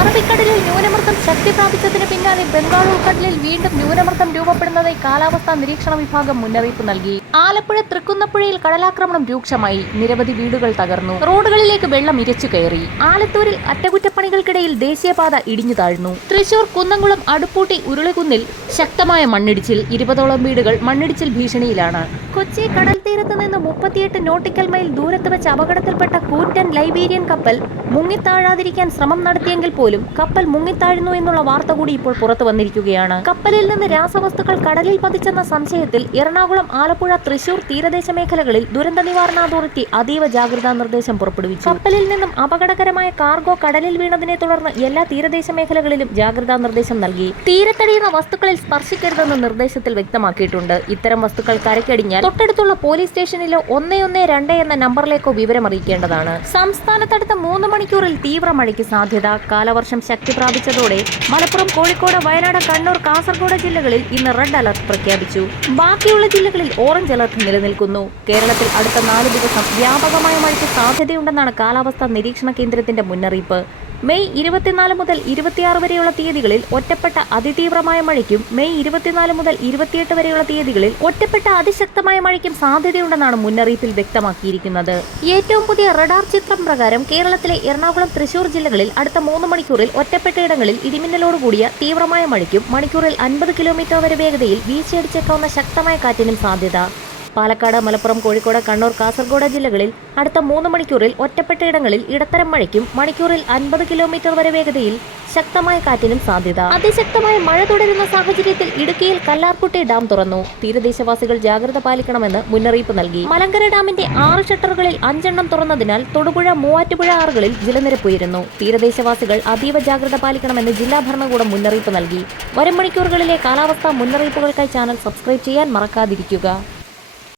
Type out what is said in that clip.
അറബിക്കടലിൽ ന്യൂനമർദ്ദം ശക്തി പ്രാപിച്ചതിന് പിന്നാലെ ബംഗാൾ ഉൾക്കടലിൽ വീണ്ടും ന്യൂനമർദ്ദം രൂപപ്പെടുന്നതായി കാലാവസ്ഥാ നിരീക്ഷണ വിഭാഗം മുന്നറിയിപ്പ് നൽകി. ആലപ്പുഴ തൃക്കുന്നപ്പുഴയിൽ കടലാക്രമണം രൂക്ഷമായി. നിരവധി വീടുകൾ തകർന്നു. റോഡുകളിലേക്ക് വെള്ളം ഇരച്ചു കയറി. ആലത്തൂരിൽ അറ്റകുറ്റപ്പണികൾക്കിടയിൽ ദേശീയപാത ഇടിഞ്ഞു താഴ്ന്നു. തൃശൂർ കുന്നംകുളം അടുപ്പൂട്ടി ഉരുളിക്കുന്നിൽ ശക്തമായ മണ്ണിടിച്ചിൽ. 20ഓളം വീടുകൾ മണ്ണിടിച്ചിൽ ഭീഷണിയിലാണ്. കൊച്ചി കടൽ തീരത്ത് നിന്ന് 38 നോട്ടിക്കൽ മൈൽ ദൂരത്ത് വെച്ച് അപകടത്തിൽപ്പെട്ട കൂറ്റൻ ലൈബീരിയൻ കപ്പൽ മുങ്ങിത്താഴാതിരിക്കാൻ ശ്രമം നടത്തിയെങ്കിൽ പോലും കപ്പൽ മുങ്ങിത്താഴുന്നു എന്നുള്ള വാർത്ത കൂടി ഇപ്പോൾ പുറത്തു വന്നിരിക്കുകയാണ്. കപ്പലിൽ നിന്ന് രാസവസ്തുക്കൾ കടലിൽ പതിച്ചെന്ന സംശയത്തിൽ എറണാകുളം, ആലപ്പുഴ, തൃശൂർ തീരദേശ മേഖലകളിൽ ദുരന്ത നിവാരണ അതോറിറ്റി അതീവ ജാഗ്രതാ നിർദ്ദേശം പുറപ്പെടുവിച്ചു. കപ്പലിൽ നിന്നും അപകടകരമായ കാർഗോ കടലിൽ വീണതിനെ തുടർന്ന് എല്ലാ തീരദേശ മേഖലകളിലും ജാഗ്രതാ നിർദ്ദേശം നൽകി. തീരത്തടിയുന്ന വസ്തുക്കളിൽ സ്പർശിക്കരുതെന്ന് നിർദ്ദേശത്തിൽ വ്യക്തമാക്കിയിട്ടുണ്ട്. ഇത്തരം വസ്തുക്കൾ കരയ്ക്കടിഞ്ഞാൽ തൊട്ടടുത്തുള്ള പോലീസ് സ്റ്റേഷനിലോ 112 എന്ന നമ്പറിലേക്കോ വിവരം അറിയിക്കേണ്ടതാണ്. സംസ്ഥാനത്തടുത്ത 3 മണിക്കൂറിൽ തീവ്ര മഴയ്ക്ക് സാധ്യത. കാലവർഷം ശക്തി പ്രാപിച്ചതോടെ മലപ്പുറം, കോഴിക്കോട്, വയനാട്, കണ്ണൂർ, കാസർഗോഡ് ജില്ലകളിൽ ഇന്ന് റെഡ് അലർട്ട് പ്രഖ്യാപിച്ചു. ബാക്കിയുള്ള ജില്ലകളിൽ ഓറഞ്ച് അലർട്ട് നിലനിൽക്കുന്നു. കേരളത്തിൽ അടുത്ത 4 ദിവസം വ്യാപകമായ മഴയ്ക്ക് സാധ്യതയുണ്ടെന്നാണ് കാലാവസ്ഥാ നിരീക്ഷണ കേന്ദ്രത്തിന്റെ മുന്നറിയിപ്പ്. മെയ് 24 മുതൽ 26 വരെയുള്ള തീയതികളിൽ ഒറ്റപ്പെട്ട അതിതീവ്രമായ മഴയ്ക്കും മെയ് 24 മുതൽ 28 വരെയുള്ള തീയതികളിൽ ഒറ്റപ്പെട്ട അതിശക്തമായ മഴയ്ക്കും സാധ്യതയുണ്ടെന്നാണ് മുന്നറിയിപ്പിൽ വ്യക്തമാക്കിയിരിക്കുന്നത്. ഏറ്റവും പുതിയ റഡാർ ചിത്രം പ്രകാരം കേരളത്തിലെ എറണാകുളം, തൃശൂർ ജില്ലകളിൽ അടുത്ത 3 മണിക്കൂറിൽ ഒറ്റപ്പെട്ടയിടങ്ങളിൽ ഇടിമിന്നലോടുകൂടിയ തീവ്രമായ മഴയ്ക്കും മണിക്കൂറിൽ 50 കിലോമീറ്റർ വരെ വേഗതയിൽ വീശിയടിച്ചേക്കാവുന്ന ശക്തമായ കാറ്റിനും സാധ്യത. പാലക്കാട്, മലപ്പുറം, കോഴിക്കോട്, കണ്ണൂർ, കാസർഗോഡ് ജില്ലകളിൽ അടുത്ത 3 മണിക്കൂറിൽ ഒറ്റപ്പെട്ടയിടങ്ങളിൽ ഇടത്തരം മഴയ്ക്കും മണിക്കൂറിൽ 50 കിലോമീറ്റർ വരെ വേഗതയിൽ ശക്തമായ കാറ്റിനും സാധ്യത. അതിശക്തമായ മഴ തുടരുന്ന സാഹചര്യത്തിൽ ഇടുക്കിയിൽ കല്ലാർകുട്ടി ഡാം തുറന്നു. തീരദേശവാസികൾ ജാഗ്രത പാലിക്കണമെന്ന് മുന്നറിയിപ്പ് നൽകി. മലങ്കര ഡാമിന്റെ 6 ഷട്ടറുകളിൽ 5 എണ്ണം തുറന്നതിനാൽ തൊടുപുഴ, മൂവാറ്റുപുഴ ആറുകളിൽ ജലനിരപ്പ് ഉയരുന്നു. തീരദേശവാസികൾ അതീവ ജാഗ്രത പാലിക്കണമെന്ന് ജില്ലാ ഭരണകൂടം മുന്നറിയിപ്പ് നൽകി. വരും മണിക്കൂറുകളിലെ കാലാവസ്ഥാ മുന്നറിയിപ്പുകൾക്കായി ചാനൽ സബ്സ്ക്രൈബ് ചെയ്യാൻ മറക്കാതിരിക്കുക.